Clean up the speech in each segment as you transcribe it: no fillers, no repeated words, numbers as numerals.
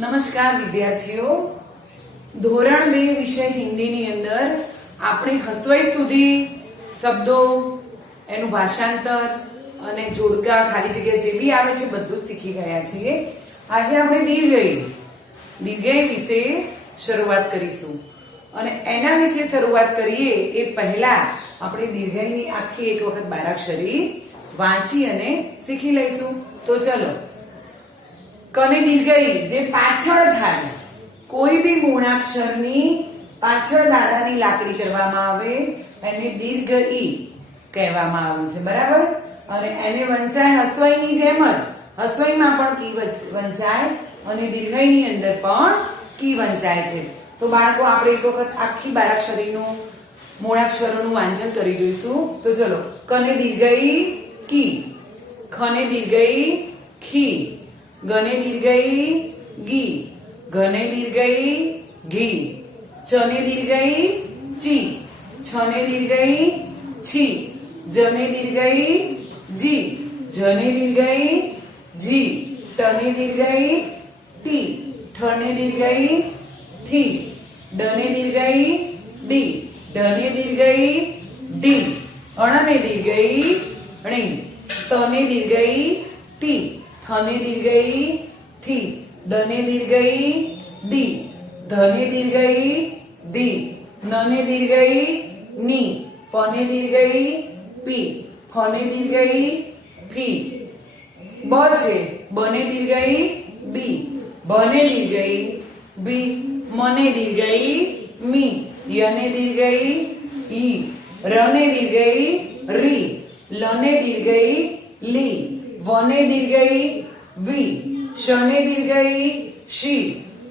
નમસ્કાર વિદ્યાર્થીઓ, ધોરણ 2 વિષય હિન્દીની અંદર આપણે હસવાઈ સુધી શબ્દો, એનું ભાષાંતર અને જોડકા, ખાલી જગ્યા જે બી આવે છે બધું જ શીખી ગયા છીએ. આજે આપણે દીર્ઘઈ વિશે શરૂઆત કરીશું અને એના વિશે શરૂઆત કરીએ એ પહેલા આપણે દીર્ઘઈની આખી એક વખત બારાક્ષરી વાંચી અને શીખી લઈશું. તો ચલો, કને દીર્ઘઈ જે પાછળ થાય, કોઈ બી મૂળાક્ષરની પાછળ દાદાની લાકડી કરવામાં આવે એને દીર્ઘ ઈ કહેવામાં આવ્યું છે, બરાબર. અને એને વંચાય હસવાઈની જેમ જ, હસવાઈમાં પણ કી વંચાય અને દીર્ઘઈની અંદર પણ કી વંચાય છે. તો બાળકો, આપણે એક વખત આખી બારાક્ષરીનું મૂળાક્ષરોનું વાંચન કરી જોઈશું. તો ચલો, કને દીર્ઘઈ કી, ખને દીર્ઘઈ ખી, ગને દીર્ઘઈ ગી, ઘને દીર્ઘઈ ઘી, ચને દીર્ઘઈ ચી, છને દીર્ઘઈ છી, જને દીર્ઘઈ જી, જને દીર્ઘઈ જી, ટને દીર્ઘઈ ટી, ઠને દીર્ઘઈ ઠી, ડને દીર્ઘઈ ડી, ઢને દીર્ઘઈ ઢી, અણને દીર્ઘઈ ણી, તને દીર્ઘઈ ટી, થને દીર્ઘઈ થી, દને દીર્ઘઈ દી, ધને દીર્ઘઈ ધી, નને દીર્ઘઈ ની, પને દીર્ઘઈ પી, ફને દીર્ઘઈ ફી. બ છે, બને દીર્ઘઈ બી, ભને દીર્ઘઈ બી, મને દીર્ઘઈ મી, યને દીર્ઘઈ ઈ, રને દીર્ઘઈ રી, લને દીર્ઘઈ લી, વને દીર્ઘઈ વી, શને દીર્ઘઈ શી,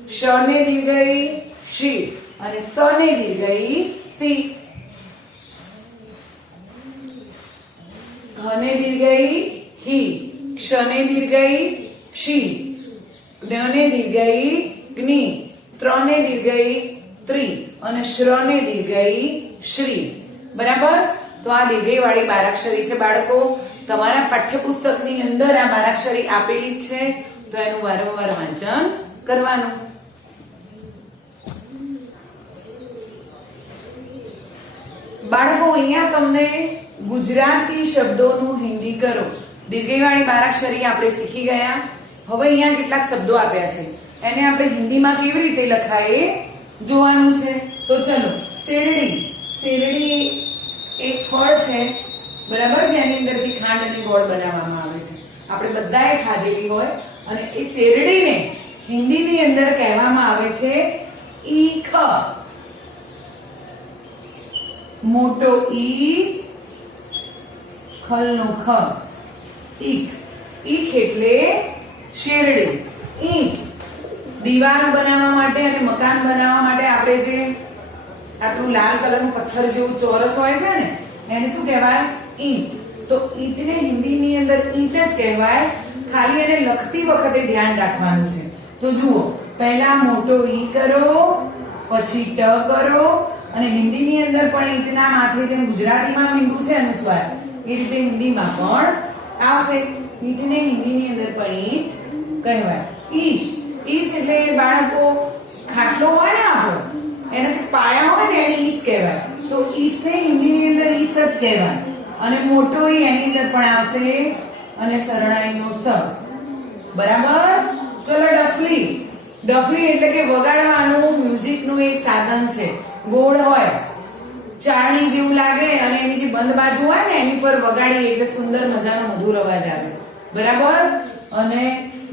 શને દીર્ઘઈ શી અને સને દીર્ઘઈ સી. હને દીર્ઘઈ હી, ક્ષને દીર્ઘઈ શી, જ્ઞને દીર્ઘઈ જ્ઞી, ત્રને દીર્ઘઈ ત્રી અને શ્રને દીર્ઘઈ શ્રી, બરાબર. તો આ દીર્ઘઈ વાળી બારાક્ષરી છે બાળકો. તમારા પાઠ્યપુસ્તકની અંદર આ બારાક્ષરી આપેલી જ છે, તો એનું વારંવાર વાંચન કરવાનું. બાળકો, અહીંયા તમને ગુજરાતી શબ્દોનું હિન્દી કરો. દીર્ઘઈ વાળી બારાક્ષરી આપણે શીખી ગયા. હવે અહીંયા કેટલાક શબ્દો આપ્યા છે, એને આપણે હિન્દીમાં કેવી રીતે લખાય એ જોવાનું છે. તો ચલો, શેરડી. શેરડી એક ફળ છે, બરાબર, જેની અંદરથી ખાંડ અને ગોળ બનાવવામાં આવે છે. આપણે બધાએ ખાધેલી હોય. અને એ શેરડીને હિન્દીની અંદર કહેવામાં આવે છે ઈખ. મોટો ઈ, ખલનો ખ, ઈખ. ઈખ એટલે શેરડી. ઈંટ, દીવાલ બનાવવા માટે અને મકાન બનાવવા માટે આપણે જે આટલું લાલ કલરનું પથ્થર જેવું ચોરસ હોય છે ને, એને શું કહેવાય? ઈંટ. તો ઈંટને હિન્દીની અંદર ઈંટ જ કહેવાય. ખાલી એને લખતી વખતે ધ્યાન રાખવાનું છે. તો જુઓ, પહેલા મોટો ઈ કરો, પછી ટ કરો અને હિન્દીની અંદર પણ ઈંટના માથે જેમ ગુજરાતીમાં મીંડું છે અનુસ્વાર, એ રીતે હિન્દીમાં પણ આવશે. ઈંટને હિન્દીની અંદર પણ ઈંટ કહેવાય. ઈશ. ઈશ એટલે બાળકો ખાટલો હોય ને આપણો, એના જે પાયા હોય ને એને ઈશ કહેવાય. તો ઈશને હિન્દીની અંદર ઈશ જ કહેવાય. અને મોટો ઈ એની અંદર પણ આવશે અને શરણાઈનો સ, બરાબર. ચલો, ડફલી. ડફલી એટલે કે વગાડવાનું મ્યુઝિકનું એક સાધન છે. ગોળ હોય, ચાળણી જેવું લાગે અને એની જે બંધ બાજુ હોય ને એની પર વગાડીએ એટલે સુંદર મજાનો મધુર અવાજ આવે, બરાબર. અને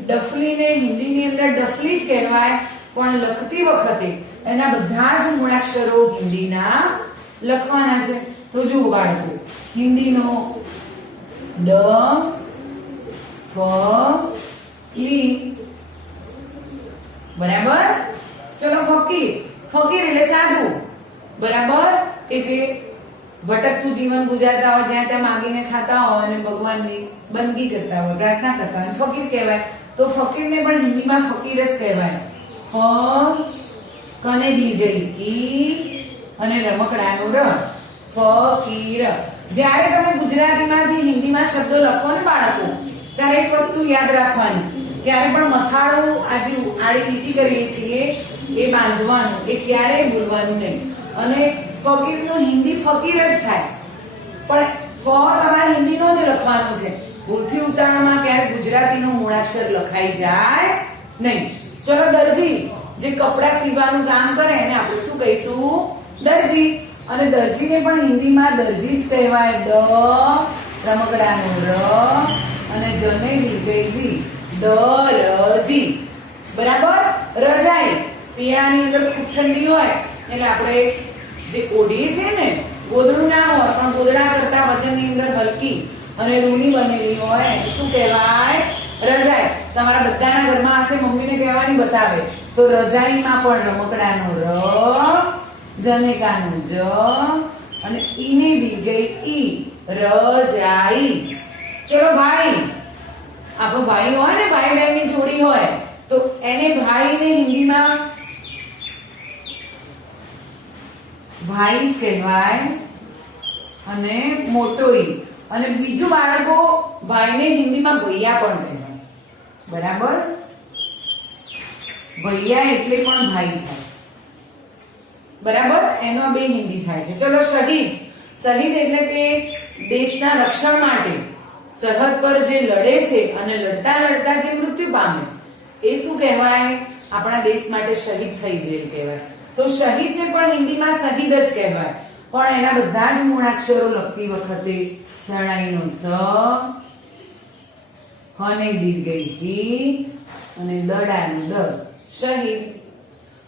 ડફલીને હિન્દીની અંદર ડફલી જ કહેવાય, પણ લખતી વખતે એના બધા જ મૂળાક્ષરો હિન્દીના લખવાના છે. તો જુઓ બાળકો, હિન્દીનો ડ, ફ, ઈ, બરાબર. ચલો, ફકીર. ફકીર એટલે સાધુ, બરાબર, કે જે ભટકતું જીવન ગુજારતા હોય, જ્યાં ત્યાં માંગીને ખાતા હોય અને ભગવાનની બંદગી કરતા હોય, પ્રાર્થના કરતા હોય, ફકીર કહેવાય. તો ફકીરને પણ હિન્દીમાં ફકીર જ કહેવાય. ફ, કને દીર્ઘઈ કી અને રમકડાનો ર, ફકીર. જ્યારે તમે ગુજરાતીમાંથી હિન્દીમાં શબ્દો લખો ને બાળકો, ત્યારે એક વસ્તુ યાદ રાખવાની, ક્યારે પણ મથાળું આજે આડી લીટી કરીએ છીએ એ બાંધવાનું, એ ક્યારેય ભૂલવાનું નહીં. અને ફકીરનું હિન્દી ફકીર જ થાય, પણ તમારે હિન્દીનો જ લખવાનું છે. ભૂલથી ઉતાવળમાં ક્યારે ગુજરાતીનું મૂળાક્ષર લખાઈ જાય નહીં. ચલો દરજી જે કપડા સીવાનું કામ કરે એને આપણે શું કહીશું? દરજી. અને દરજીને પણ હિન્દીમાં દરજી જ કહેવાય. રમકડાનું ર અને જને દીર્ઘઈ દરજી. બરાબર. રજાઈ શિયાળાની અંદર ખૂબ ઠંડી હોય એટલે આપણે જે ઓઢીએ છીએ ને, ગોદડું ના હોય પણ ગોદડા કરતા વજનની અંદર હલકી અને રૂની બનેલી હોય શું કહેવાય? રજાઈ. તમારા બધાના ઘરમાં હશે, મમ્મીને કહેવાની બતાવે તો રજાઈમાં પણ રમકડાનો ર, જનેકાનું જ અને ઈને દીર્ઘઈ ઈ, રજાઈ. ચલો ભાઈ, આપણો ભાઈ હોય ને, ભાઈ બહેનની જોડી હોય તો એને ભાઈને હિન્દીમાં ભાઈ જ કહેવાય અને મોટો ઈ. અને બીજું બાળકો ભાઈને હિન્દીમાં ભૈયા પણ કહેવાય. બરાબર. ભૈયા એટલે પણ ભાઈ થાય. બરાબર. એનો બે હિન્દી થાય છે. ચલો શહીદ. શહીદ એટલે કે દેશના રક્ષણ માટે સરહદ પર જે લડે છે અને લડતા લડતા જે મૃત્યુ પામે એ શું કહેવાય? આપણા દેશ માટે શહીદ થઈ ગયેલ કહેવાય. તો શહીદને પણ હિન્દીમાં શહીદ જ કહેવાય, પણ એના બધા જ મૂળાક્ષરો લખતી વખતે શરણાઈનો સ, હને દીર્ઘઈ હિ અને દડાનું દ, શહીદ.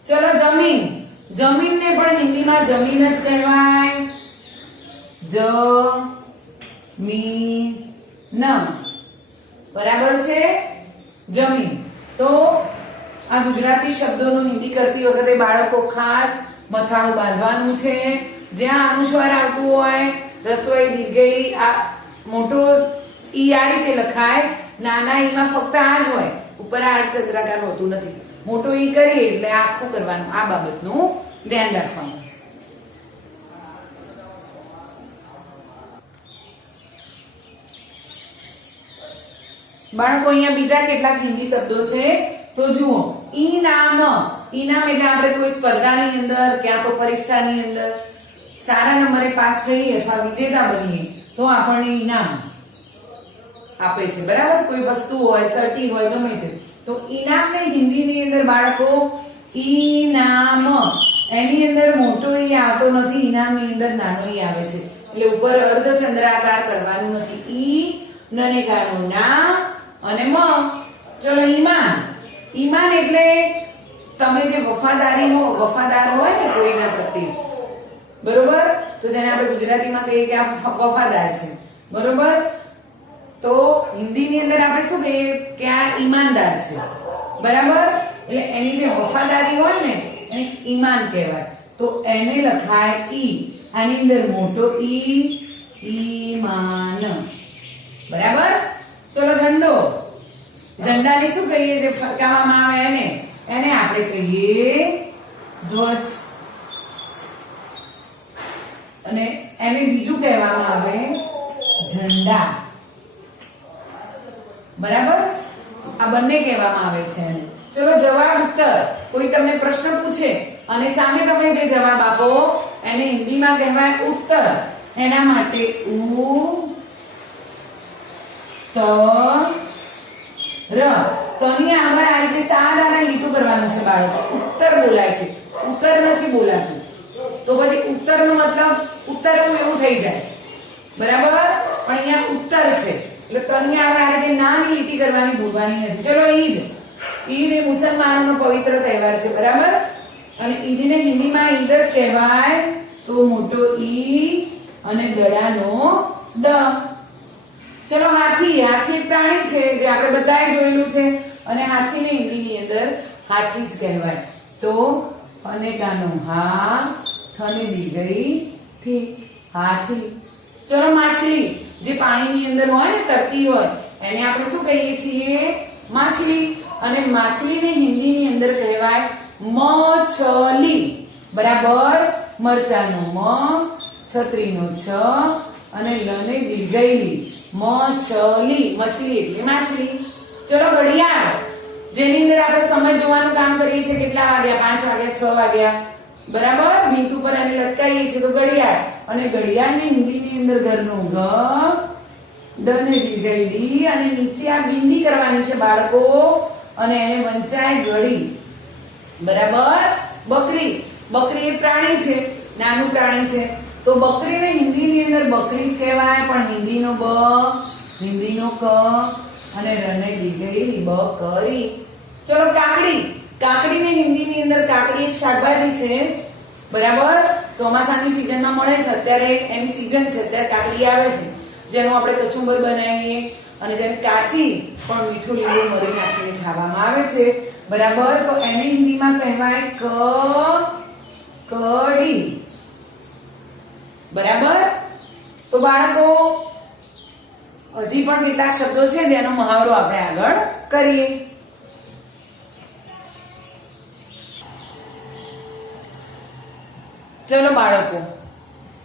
ચલો જમીન. જમીનને પણ હિન્દીમાં જમીન જ કહેવાય. મી ન. બરાબર છે. જમીન. તો આ ગુજરાતી શબ્દોનું હિન્દી કરતી વખતે બાળકો ખાસ મથાળું બાંધવાનું છે. જ્યાં અનુસ્વાર આવતું હોય, રસોઈ દીર્ઘઈ આ મોટો ઈ આ રીતે લખાય, નાના ઈમાં ફક્ત આ જ હોય, ઉપર આ ચંદ્રાકાર હોતું નથી. મોટો ઈ કરીએ એટલે આખું કરવાનું. આ બાબતનું ધ્યાન રાખવાનું. બાળકો અહીંયા બીજા કેટલાક હિન્દી શબ્દો છે તો જુઓ. ઈનામ. ઈનામ એટલે આપણે કોઈ સ્પર્ધાની અંદર ક્યાં તો પરીક્ષાની અંદર સારા નંબરે પાસ થઈએ અથવા વિજેતા બનીએ તો આપણને ઈનામ આપે છે. બરાબર. કોઈ વસ્તુ હોય, સર્ટી હોય, ગમે તે. તો ઈનામને હિન્દીની અંદર બાળકો ઈનામ, એની અંદર મોટો ઈ આવતો નથી, ઈનામની અંદર નાનો ઈ આવે છે. એટલે ઉપર અર્ધચંદ્રાકાર કરવાનું નથી. ઈ નનેકાનું ના અને મ. ચલો ઈમાન. ઈમાન એટલે તમે જે વફાદાર હોય ને કોઈના પ્રત્યે, બરોબર. તો જેને આપણે ગુજરાતીમાં કહીએ કે આ વફાદાર છે, બરોબર. તો હિન્દીની અંદર આપણે શું કહીએ કે આ ઈમાનદાર છે, બરાબર. એટલે એની જે વફાદારી હોય ને એને ઈમાન કહેવાય. તો એને લખાય ઈ. આની અંદર મોટો ઈ, ઈમાન. બરાબર. ચલો ઝંડો. ઝંડાને શું કહીએ? જે ફરકાવવામાં આવે એને આપણે કહીએ ધ્વજ. અને એને બીજું કહેવામાં આવે ઝંડા. બરાબર. આ બંને કહેવામાં આવે છે એને. ચલો જવાબ ઉત્તર. કોઈ તમને પ્રશ્ન પૂછે અને સામે તમે જે જવાબ આપો એને હિન્દીમાં કહેવાય ઉત્તર. એના માટે ઉ ત ર. તની આગળ આ રીતે સાદા લીટું કરવાનું છે બાળકો. ઉત્તર બોલાય છે, ઉત્તર નથી બોલાતું. તો પછી ઉત્તર નો મતલબ ઉત્તરવું એવું થઈ જાય, બરાબર. પણ અહીંયા ઉત્તર છે એટલે તની આગળ આ રીતે નાની લીટી કરવાની ભૂલવાની નથી. ચલો ઈદ. ઈદ એ મુસલમાનોનો પવિત્ર તહેવાર છે, બરાબર. અને ઈદને હિન્દીમાં ઈદ જ કહેવાય. તો મોટો ઈ અને દડાનો દ. ચલો હાથી. હાથી એક પ્રાણી છે જે આપણે બધાએ જોયેલું છે અને હાથીને હિન્દીની અંદર હાથી જ કહેવાય. તો અનેકાનો હા, થને દીર્ઘઈ થી, હાથી. ચલો માછલી. જે પાણીની અંદર હોય ને, તરતી હોય, એને આપણે શું કહીએ છીએ? માછલી. અને માછલીને હિન્દીની અંદર કહેવાય મછલી, બરાબર. મરચાનો મ, છત્રીનો છ અને લને દીર્ઘઈ લી. મછલી. મછલી એટલે માછલી. ચલો ઘડિયાળ. સમય જોવાનું કામ કરીએ છીએ, કેટલા વાગ્યા, 5 વાગ્યા, 6 વાગ્યા, બરાબર. ભીંત ઉપર એને લટકાવીએ છીએ તો ઘડિયાળ, અને ઘડિયાળની હિન્દીની અંદર ઘરનું ઘ, દને દીર્ઘઈ અને નીચે આ બિંદી કરવાની છે બાળકો, અને એને વંચાય ઘડી, બરાબર. બકરી, બકરી એ પ્રાણી છે, નાનું પ્રાણી છે, તો બકરીને હિન્દીની અંદર બકરી જ કહેવાય, પણ હિન્દીનો બ, હિન્દીનો ક અને રને દીર્ઘઈ બકરી. ચલો કાકડી, કાકડીને હિન્દીની અંદર કાકડી એક શાકભાજી છે, બરાબર. ચોમાસાની સિઝનમાં મળે છે, અત્યારે એની સિઝન છે, અત્યારે કાકડી આવે છે, જેનું આપણે કચુંબર બનાવીએ અને જેને કાચી પણ મીઠું લીંબુ મરી નાખીને ખાવામાં આવે છે, બરાબર. તો એને હિન્દીમાં કહેવાય કડી, બરાબર. તો બાળકો હજી પણ કેટલાક શબ્દો છે જેનો મહાવરો આપણે આગળ કરીએ. ચલો બાળકો,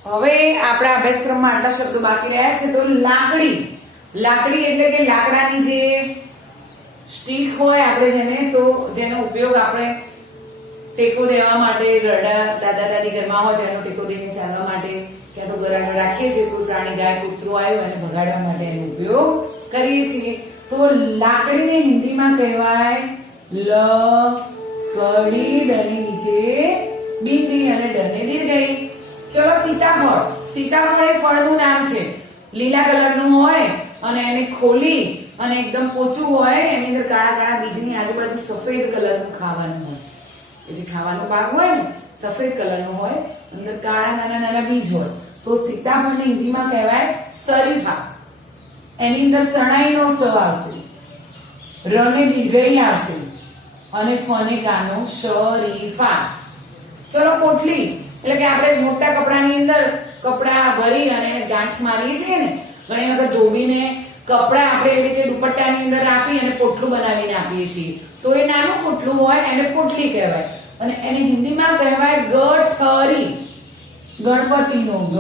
હવે આપણા અભ્યાસક્રમમાં આટલા શબ્દો બાકી રહ્યા છે. તો લાકડી, લાકડી એટલે કે લાકડાની જે સ્ટીક હોય આપણે જેને, તો જેનો ઉપયોગ આપણે ટેકો દેવા માટે, ગરડા દાદા દાદી ઘરમાં હોય તેનો ટેકો દઈને ચાલવા માટે, ક્યાં તો ગરાડો રાખીએ છીએ, કોઈ પ્રાણી ગાય કૂતરું આવ્યું એને ભગાડવા માટે એનો ઉપયોગ કરીએ છીએ. તો લાકડીને હિન્દીમાં કહેવાય લકડી, ડની નીચે બિંદી અને ડને દીર્ઘઈ. ચલો સીતાફળ, સીતાફળ એ ફળનું નામ છે, લીલા કલરનું હોય અને એને ખોલી અને એકદમ પોચું હોય, એની અંદર કાળા કાળા બીજની આજુબાજુ સફેદ કલરનું ખાવાનું હોય, એ જે ખાવાનો ભાગ હોય ને સફેદ કલરનો હોય, અંદર કાળા નાના નાના બીજ હોય. તો સીતાફળને હિન્દીમાં કહેવાય શરીફા. એની અંદર સણાઈનો સ આવશે, રને દીર્ઘઈ આવશે અને ફને કાનો શરીફા. ચલો પોટલી, એટલે કે આપણે મોટા કપડાની અંદર કપડા ભરી અને એને ગાંઠ મારીએ છીએ ને, ઘણી વખત ધોબીને કપડા આપણે એવી રીતે દુપટ્ટાની અંદર આપી અને પોટલું બનાવીને આપીએ છીએ, તો એ નાનું પોટલું હોય એને પોટલી કહેવાય. અને એને હિન્દીમાં કહેવાય ગઠરી. ગણપતિનો ગ,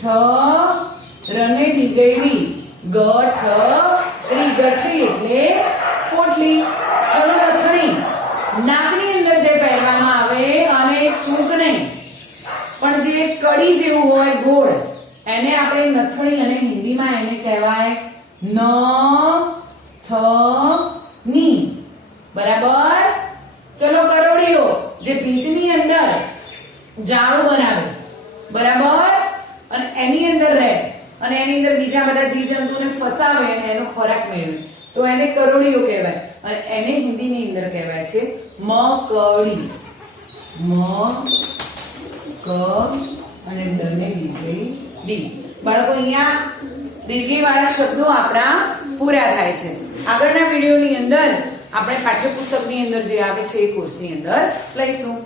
ઠ, રને દીર્ઘઈ ગઠરી, ગઠરી એટલે પોટલી. ચલો નથણી, નાકની અંદર જે પહેરવામાં આવે અને ચૂંક નહીં પણ જે કડી જેવું હોય ગોળ, એને આપણે નથણી, અને હિન્દીમાં એને કહેવાય નથની, બરાબર. ચલો કરોડીઓ, જે ભીતની અંદર જાળો બનાવે, બરાબર, અને એની અંદર રહે અને એની અંદર બીજા બધા જીવજંતુઓને ફસાવે અને એનો ખોરાક મેળવે, તો એને કરોડીઓ કહેવાય. અને એને હિન્દીની અંદર કહેવાય છે મકડી. મ, ક અને ડને દીર્ઘઈ ડી. બાળકો, અહીંયા દીર્ઘઈ વાળા શબ્દો આપણા પૂરા થાય છે. આગળના વિડીયોની અંદર આપણે પાઠ્યપુસ્તકની અંદર જે આવે છે એ કોર્સની અંદર લઈશું.